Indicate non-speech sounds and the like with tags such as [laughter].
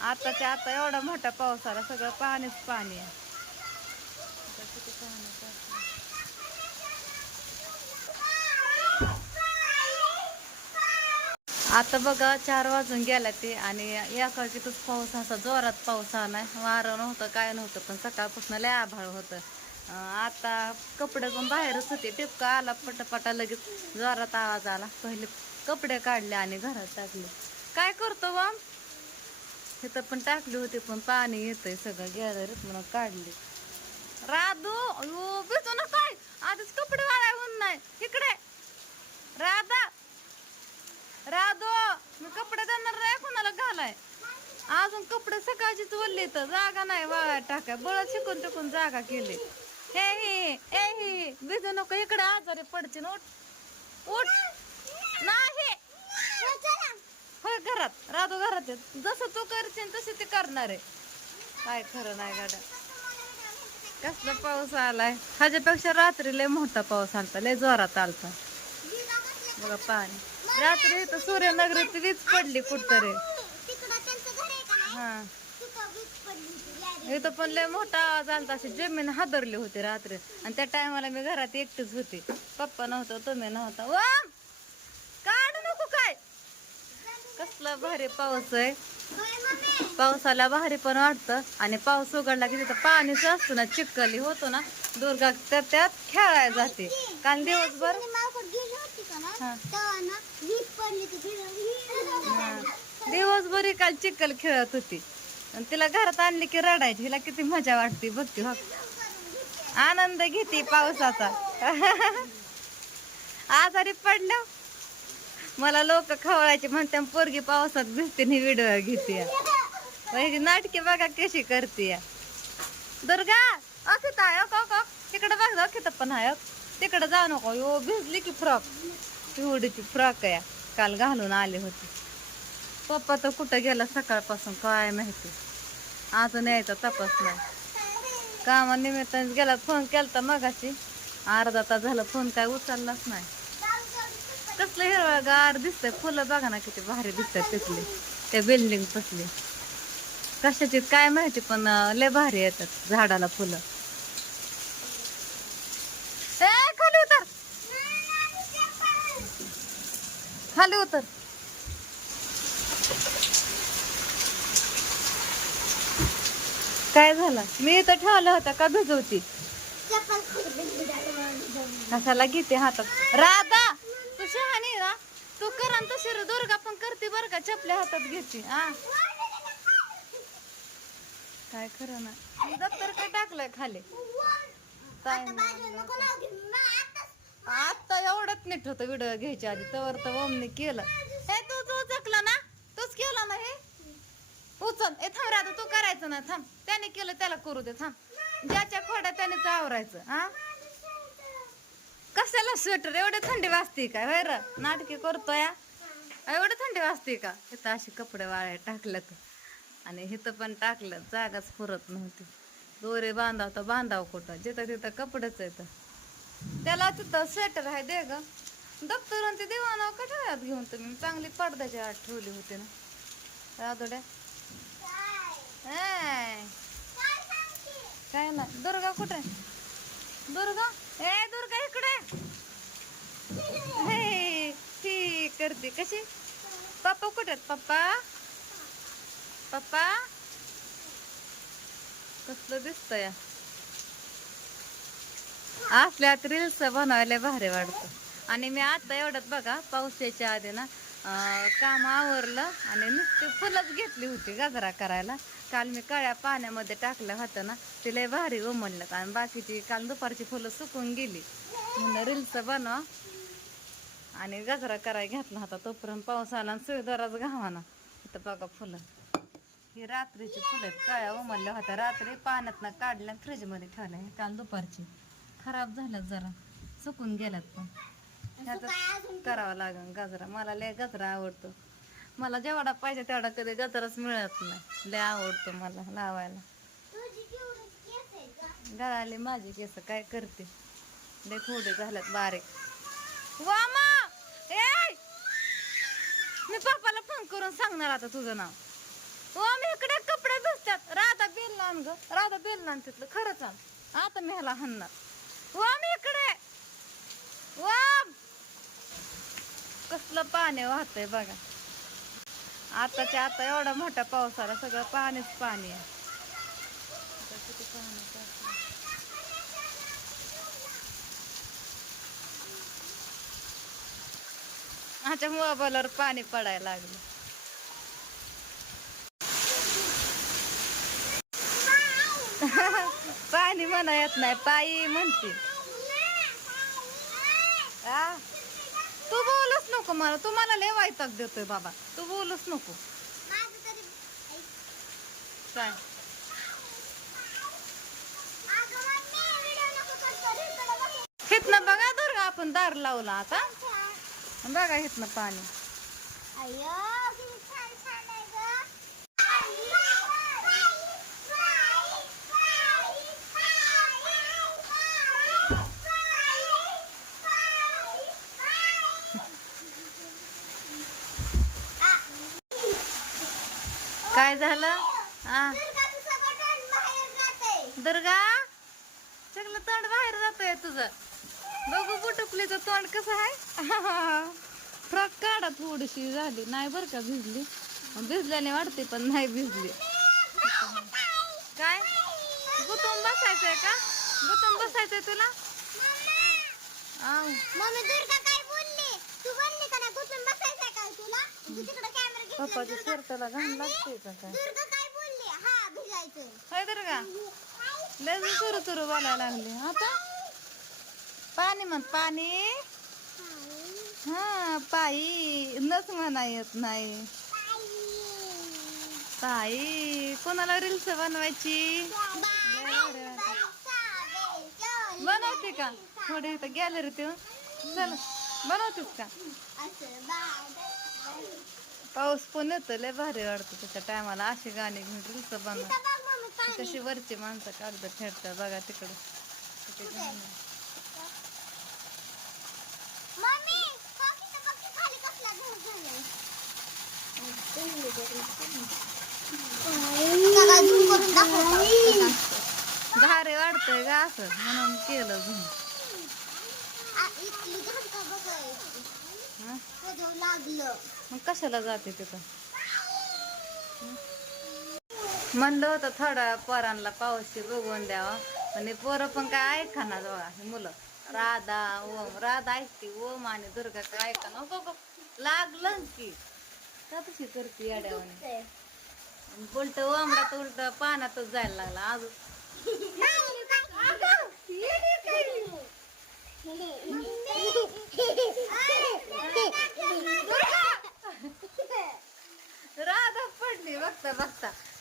आताच्या आता एवढा मोठा पाऊस आला सगळं पाणीच पाणी आहे. आता बघा चार वाजून गेला ते आणि एकाकीतच पाऊस असा जोरात पाऊस आला वारं नव्हतं काय नव्हतं पण सकाळपासून लय आभाळ होतं. आता कपडे पण बाहेरच होते टिपका आला पटापटा लगेच जोरात आवाज आला. पहिले कपडे काढले आणि घरात टाकले. काय करतो बा? तिथं पण टाकली होती पण पाणी येतंय सगळं गॅलरीत म्हणून काढली. राधू अयो भिजू ना काय आधीच कपडे वाळायहून होऊन नाही. इकडे. राधा. राधो मी कपडे देणार रे कोणाला घालाय? अजून कपडे सकाळचीच वल्ली तर जागा नाही वाळाय टाकाय. बळ शिकून टिकून जागा केली. हे हे हे हे भिजू नको. इकडे आजारी पडची उठ. उठ. नाही. होय घरात. राधू घरात जसं तू करशील तसं ते करणार आहे. काय खरं नाही गाड्या. कसला पाऊस आलाय. ह्याच्यापेक्षा रात्री लय मोठा पाऊस आलता. लय जोरात आलता. बघा पाणी. रात्री इथं सूर्यनगरीत वीज पडली कुठतरी. हा. इथं पण लय मोठा आवाज आलता. अशी जमीन हादरली होती रात्री. आणि त्या टायमाला मी घरात एकटीच होती. पप्पा नव्हतं तुम्ही नव्हता. ओम काढू नको काय कसला भारी पाऊस आहे. पावसाला भारी पण वाटतं. आणि पाऊस उघडला की तिथं पाणीच असतं ना चिखली होतो ना दुर्गा तर त्यात खेळायला जाते. काल दिवसभर दिवसभर काल चिखल खेळत होती. आणि तिला घरात आणली की रडायची. हिला किती मजा वाटते बघते हो. आनंद घेते पावसाचा. [laughs] आजारी पडल्या मला लोक खवळायचे म्हणते पोरगी पावसात भिजते नि व्हिडिओ घेते पहिली नाटके बघा कशी करते दुर्गा असं काय तिकडे बघ जाऊ तिथं पण आहे तिकडे जाऊ नको. यो भिजली की फ्रॉक. पिवडीची फ्रॉक आहे. काल घालून आले होते. पप्पा तर कुठं गेला सकाळपासून काय माहिती. अजून यायचा तपास नाही. कामानिमित्ताने गेला फोन केला तर मगाशी. अर्धा तास झाला फोन काय उचललाच नाही. कसलं हिरवळ गार दिसतंय. फुलं बघा ना किती भारी दिसतात तिथली. त्या बिल्डिंग पसली. कशाची काय माहिती पण लय भारी येतात झाडाला फुलं. ए खाली उतर. खाली उतर. काय झालं? मी इथं ठेवलं होतं का भिजवती? कशाला घेते हातात? राधा! तू शहाणी ना? तू करा न तशी रे दुर्गा पण करते बरं का चपल्या हातात घेते हा? काय खरं ना? दप्तर काय टाकलंय खाली? आता एवढंच नीट होतं व्हिडिओ घ्यायच्या आधी. तवर तर ओमने केलं. हे तू तू उचकला ना? तूच केलं ना हे? उचल. ए थांब राधा तू करायचं ना? थांब. त्याने केलं त्याला करू दे. थांब. ज्याच्या खोड्या त्यानेच आवरायचं हा? कशाला स्वेटर एवढे थंडी वाजते का होय र? नाटके करतोय. हा? थंडी वाजते का? इथं असे कपडे वाळ्या टाकलं आणि इथं पण टाकलं जागाच पुरत नव्हती. दोरे बांधाव तर बांधाव कुठं? जिथं तिथं कपडेच येतं त्याला तिथं स्वेटर आहे दे ग. दप्तर आणि ते दिवाणावर कठळ्यात घेऊन तुम्ही? चांगली पडद्याच्या आत ठेवली होती ना. राधोड्या काय ना दुर्गा कुठे? दुर्गा? ए दुर्गा इकडे. हे, ती करते कशी? पप्पा कुठे पप्पा? पप्पा? कसलं दिसतंय? असल्यात रिल्स बनवायला भारी वाटतं. आणि मी आता एवढ्यात बघा पावसाच्या आधी ना काम आवरलं आणि नुसती फुलंच घेतली होती गजरा करायला. काल मी काळ्या पाण्यामध्ये टाकलं होतं ना ते लय भारी उमललं. आणि बाकीची काल दुपारची फुलं सुकून गेली. म्हणून रिल्स बनवा. आणि गजरा करायला घेतला होता तोपर्यंत पाऊस आला आणि सुविधाराच घावाना. इथं बघा फुलं. ही रात्रीची फुलं काळ्या उमलल्या होत्या. रात्री पाण्यातनं काढल्या फ्रीजमध्ये ठेवल्या. हे काल दुपारची. खराब झाल्यात जरा. सुकून गेल्यात पण. ह्याचं करावं लागेल गजरा. मला लय गजरा आवडतो. मला जेवढा पाहिजे तेवढा कधी गजराच मिळत नाही. लय आवडतो मला लावायला. गळाले माझे केस. काय करते? लय थोडे झाल्यात बारीक. वा बापाला फोन करून सांगणार आता तुझं नाव? ओ मी इकडे आण ग. राधा बेल ना तिथलं. खरंच आण. आता मी ह्याला हाणणार. मी इकडे. वाम कसलं पाणी वाहतंय बघा. आताच्या आता एवढा मोठा पाऊस आला सगळं पाणीच पाणी आहे आता किती पाणी टाकलं. माझ्या मोबाईलवर पाणी पडायला लागलं. [laughs] पाणी म्हणा येत नाही पायी म्हणते? तू बोलूच नको मला तू मला लय वायताक देतोय बाबा. तू बोलूच नको. काय? हिथनं बघा दुर्गा आपण दार लावला आता. बघा हिथनं पाणी. काय झालं? दुर्गा? सगळं तोंड बाहेर जातोय तुझं. बघू बुटुकलीचं तोंड कसं आहे. [laughs] फ्रॉक काढा थोडीशी झाली. नाही बरं का भिजली? भिजल्याने वाटते पण नाही भिजली. काय? गुतून बसायचंय का? गुतून बसायचंय तुला? का का पप्पाच्या शर्टाला घाण लागते का काय? लय सुरू सुरू बोलायला लागली. आता? पाणी म्हण पाणी? हा पायी नच म्हणा येत नाही. ताई कोणाला रील्स बनवायची? बनवते का? थोडी इथं गॅलरी ते चल बनवतेस का? पाऊस पण येतो लय भारी वाटतं त्याच्या टायमाला अशी गाणी घेऊन रील्स बनव. कशी वरची माणसं कागद फेडतात बघा तिकडं किती घाण आहे. मम्मी हो तिथं बघ की खाली कसला घर झालाय. झारे वाढतय का? असं म्हणून केलं झुम मग कशाला जाते तिथं म्हणलं होतं थोडा पोरांना पाऊस बघून द्यावा पण हे पोरं पण काय ऐकणार जवळ हे मुलं. राधा ओम राधा ऐकते ओम आणि दुर्गा काय ऐकाना नको. लागलं की. का तशी करते येड्यावाने. उलट ओमडा तर उलट पाण्यातच जायला लागला अजून. राधा पडली बघता बघता.